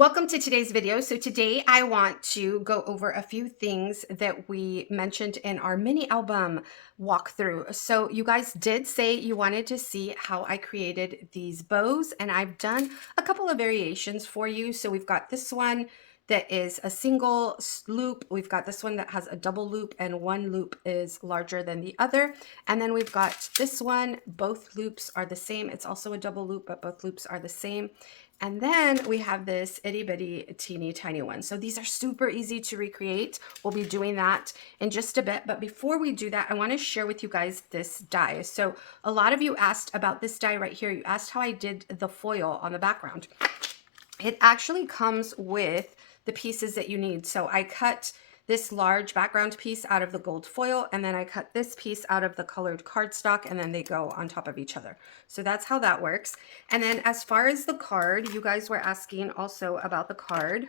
Welcome to today's video. So today I want to go over a few things that we mentioned in our mini album walkthrough. So you guys did say you wanted to see how I created these bows, and I've done a couple of variations for you. So we've got this one that is a single loop. We've got this one that has a double loop, and one loop is larger than the other. And then we've got this one, both loops are the same. It's also a double loop, but both loops are the same. And then we have this itty bitty teeny tiny one. So these are super easy to recreate. We'll be doing that in just a bit. But before we do that, I want to share with you guys this die. So a lot of you asked about this die right here. You asked how I did the foil on the background. It actually comes with the pieces that you need. So I cut this large background piece out of the gold foil, and then I cut this piece out of the colored cardstock, and then they go on top of each other. So that's how that works. And then as far as the card, you guys were asking also about the card.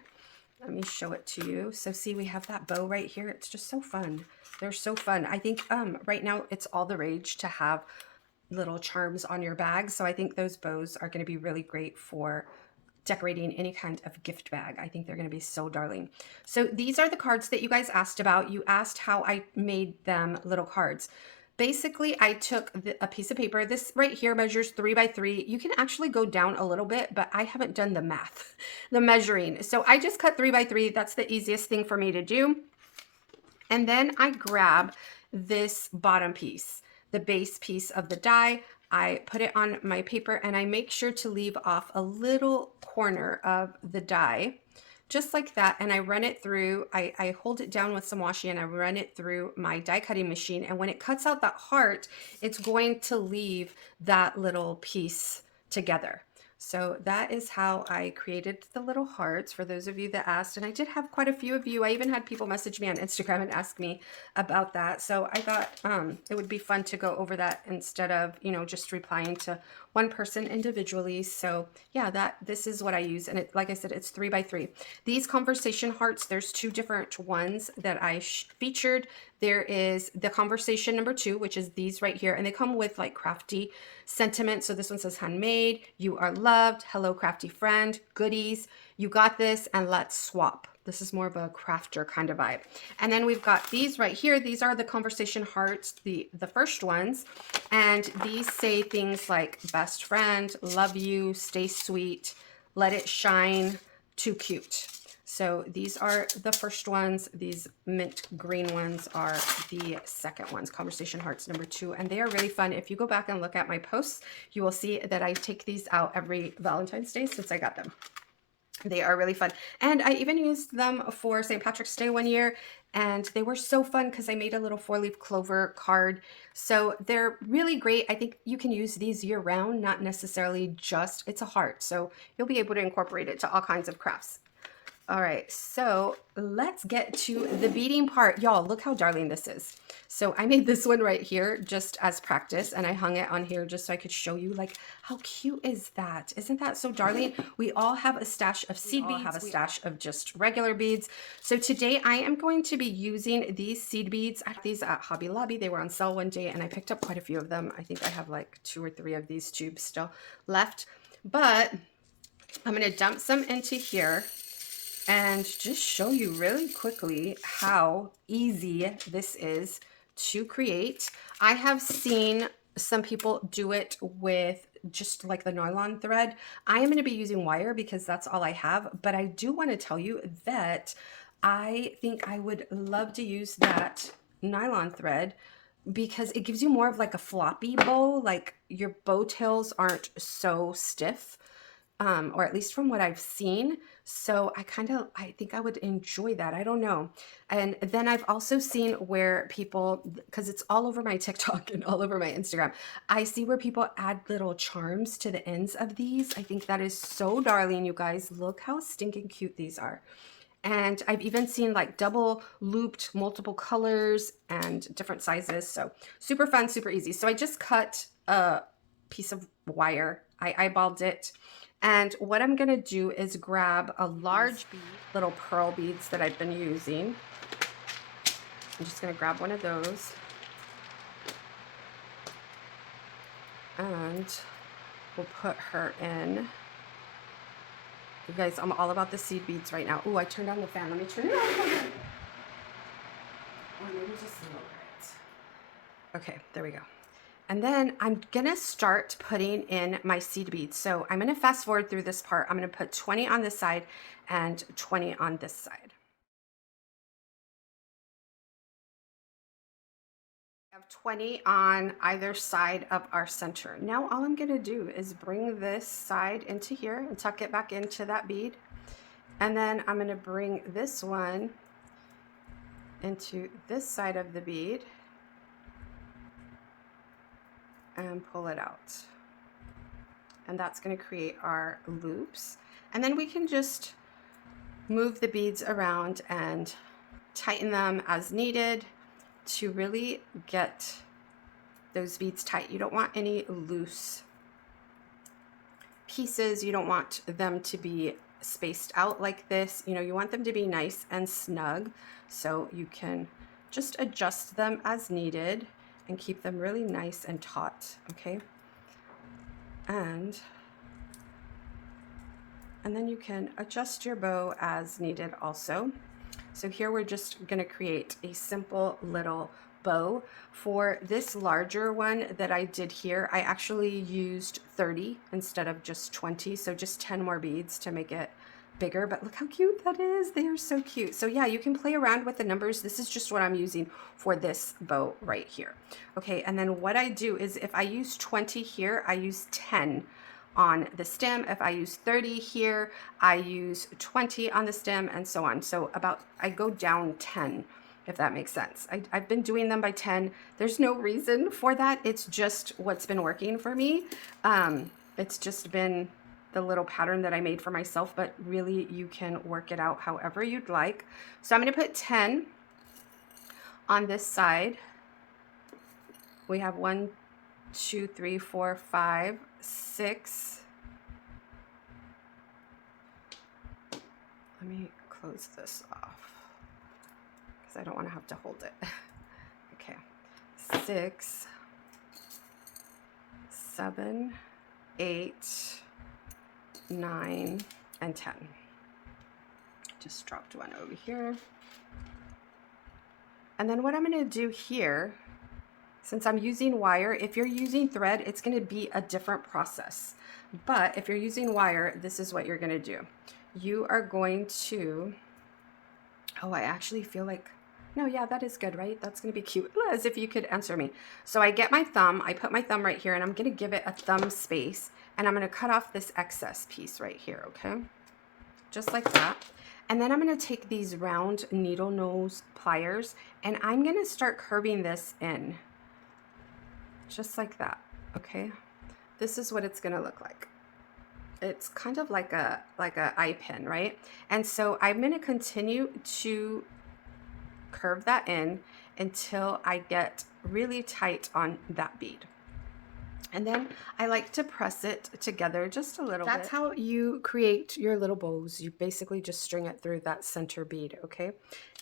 Let me show it to you. So see, we have that bow right here. It's just so fun. They're so fun. I think right now it's all the rage to have little charms on your bag. So I think those bows are going to be really great for decorating any kind of gift bag. I think they're going to be so darling. So these are the cards that you guys asked about. You asked how I made them little cards. Basically, I took a piece of paper. This right here measures 3 by 3. You can actually go down a little bit, but I haven't done the math, the measuring. So I just cut 3 by 3. That's the easiest thing for me to do. And then I grab this bottom piece, the base piece of the die. I put it on my paper and I make sure to leave off a little corner of the die, just like that. And I run it through, I hold it down with some washi and I run it through my die cutting machine. And when it cuts out that heart, it's going to leave that little piece together. So that is how I created the little hearts for those of you that asked. And I did have quite a few of you. I even had people message me on Instagram and ask me about that. So I thought it would be fun to go over that instead of, just replying to one person individually. So yeah, this is what I use. And like I said, it's 3 by 3. These conversation hearts, there's 2 different ones that I featured. There is the conversation number 2, which is these right here. And they come with like crafty sentiment. So this one says handmade, you are loved, hello crafty friend, goodies, you got this, and let's swap. This is more of a crafter kind of vibe. And then we've got these right here. These are the conversation hearts, the first ones. And these say things like best friend, love you, stay sweet, let it shine, too cute. So these are the first ones. These mint green ones are the second ones, conversation hearts number 2. And they are really fun. If you go back and look at my posts, you will see that I take these out every Valentine's Day since I got them. They are really fun. And I even used them for St. Patrick's Day one year, and they were so fun because I made a little 4-leaf clover card. So they're really great. I think you can use these year round, not necessarily just, it's a heart. So you'll be able to incorporate it to all kinds of crafts. All right, so let's get to the beading part. Y'all, look how darling this is. So I made this one right here just as practice, and I hung it on here just so I could show you, like, how cute is that? Isn't that so darling? We all have a stash of seed beads. We have a stash of just regular beads. So today I am going to be using these seed beads. I got these at Hobby Lobby. They were on sale one day, and I picked up quite a few of them. I think I have like 2 or 3 of these tubes still left. But I'm going to dump some into here and just show you really quickly how easy this is to create. I have seen some people do it with just like the nylon thread. I am going to be using wire because that's all I have, but I do want to tell you that I think I would love to use that nylon thread because it gives you more of like a floppy bow, like your bow tails aren't so stiff. Or at least from what I've seen. So I think I would enjoy that. I don't know. And then I've also seen where people, because it's all over my TikTok and all over my Instagram, I see where people add little charms to the ends of these. I think that is so darling, you guys. Look how stinking cute these are. And I've even seen like double looped multiple colors and different sizes. So super fun, super easy. So I just cut a piece of wire. I eyeballed it. And what I'm going to do is grab a large little pearl beads that I've been using. I'm just going to grab one of those. And we'll put her in You guys, I'm all about the seed beads right now. Ooh, I turned on the fan. Let me turn it on. Or maybe just lower it. Okay, there we go. And then I'm gonna start putting in my seed beads. So I'm gonna fast forward through this part. I'm gonna put 20 on this side and 20 on this side. I have 20 on either side of our center. Now all I'm gonna do is bring this side into here and tuck it back into that bead. And then I'm gonna bring this one into this side of the bead and pull it out. And that's going to create our loops. And then we can just move the beads around and tighten them as needed to really get those beads tight. You don't want any loose pieces. You don't want them to be spaced out like this. You know, you want them to be nice and snug, so you can just adjust them as needed and keep them really nice and taut, okay? And then you can adjust your bow as needed also. So here we're just gonna create a simple little bow. For this larger one that I did here, I actually used 30 instead of just 20, so just 10 more beads to make it bigger. But look how cute that is. They are so cute. So yeah, you can play around with the numbers. This is just what I'm using for this bow right here. Okay, and then what I do is if I use 20 here, I use 10 on the stem. If I use 30 here, I use 20 on the stem, and so on. So I go down 10, if that makes sense. I've been doing them by 10. There's no reason for that. It's just what's been working for me. It's just been the little pattern that I made for myself, but really you can work it out however you'd like. So I'm gonna put 10 on this side. We have 1, 2, 3, 4, 5, 6. Let me close this off because I don't want to have to hold it. Okay, 6, 7, 8, 9, and 10. Just dropped one over here. And then what I'm going to do here, since I'm using wire, if you're using thread, it's going to be a different process. But if you're using wire, this is what you're going to do. You are going to, oh, I actually feel like, no, yeah, that is good, right? That's going to be cute, as if you could answer me. So I get my thumb, I put my thumb right here, and I'm going to give it a thumb space, and I'm going to cut off this excess piece right here, okay? Just like that. And then I'm going to take these round needle nose pliers, and I'm going to start curving this in. Just like that, okay? This is what it's gonna look like. It's kind of like a eye pin, right? And so I'm gonna continue to curve that in until I get really tight on that bead. And then I like to press it together just a little bit. That's how you create your little bows. You basically just string it through that center bead, okay?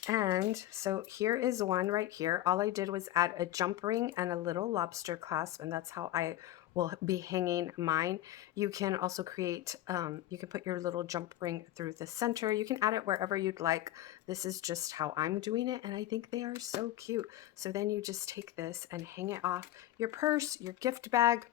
And so here is one right here. All I did was add a jump ring and a little lobster clasp, and that's how I will be hanging mine. You can also create, you can put your little jump ring through the center. You can add it wherever you'd like. This is just how I'm doing it, and I think they are so cute. So then you just take this and hang it off your purse, your gift bag,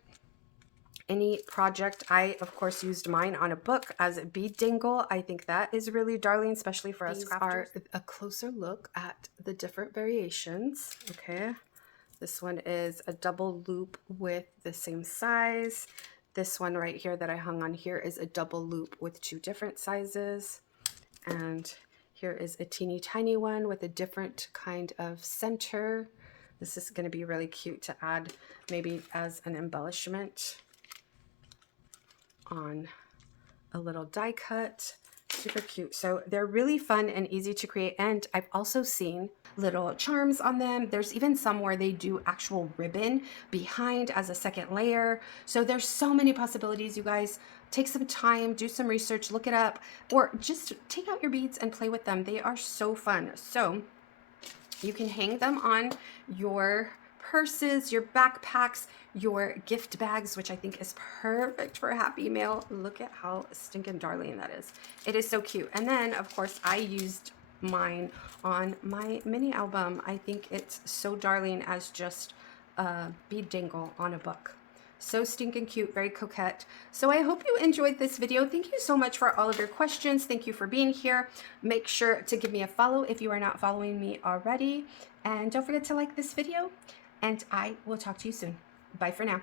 any project. I, of course, used mine on a book as a bead dangle. I think that is really darling, especially for us crafters. These are a closer look at the different variations, okay? This one is a double loop with the same size. This one right here that I hung on here is a double loop with 2 different sizes. And here is a teeny tiny one with a different kind of center. This is going to be really cute to add maybe as an embellishment on a little die cut. Super cute. So they're really fun and easy to create, and I've also seen little charms on them. There's even some where they do actual ribbon behind as a second layer. So there's so many possibilities, you guys. Take some time, do some research, look it up, or just take out your beads and play with them. They are so fun. So you can hang them on your purses, your backpacks, your gift bags, which I think is perfect for a happy meal. Look at how stinking darling that is. It is so cute. And then, of course, I used mine on my mini album. I think it's so darling as just a bead dangle on a book. So stinking cute, very coquette. So I hope you enjoyed this video. Thank you so much for all of your questions. Thank you for being here. Make sure to give me a follow if you are not following me already. And don't forget to like this video. And I will talk to you soon. Bye for now.